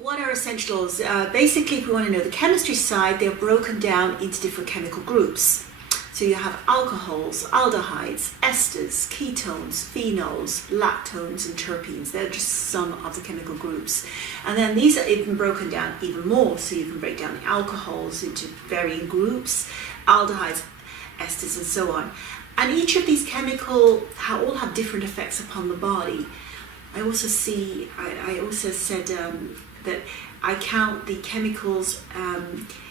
What are essential oils? Basically, if we want to know the chemistry side, they're broken down into different chemical groups. So you have alcohols, aldehydes, esters, ketones, phenols, lactones and terpenes. They're just some of the chemical groups. And then these are even broken down even more. So you can break down the alcohols into varying groups, aldehydes, esters and so on. And each of these chemicals all have different effects upon the body. I also said that I count the chemicals,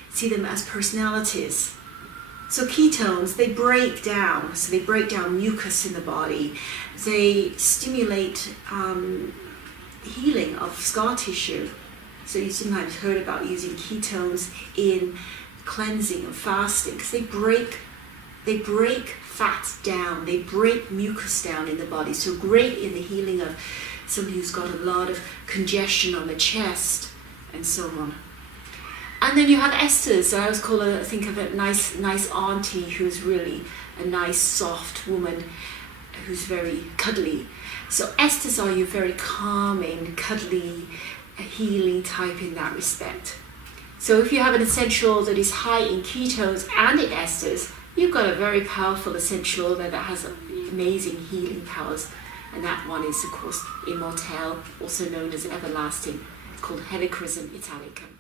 see them as personalities. So ketones, they break down. So they break down mucus in the body. They stimulate healing of scar tissue. So you sometimes heard about using ketones in cleansing and fasting because they break fat down. They break mucus down in the body. So great in the healing of somebody who's got a lot of congestion on the chest and so on. And then you have esters. I always think of a nice auntie who's really a nice soft woman who's very cuddly. So esters are your very calming, cuddly, healing type in that respect. So if you have an essential oil that is high in ketones and in esters, you've got a very powerful essential oil that has amazing healing powers. And that one is, of course, Immortelle, also known as everlasting, called Helichrysm italicum.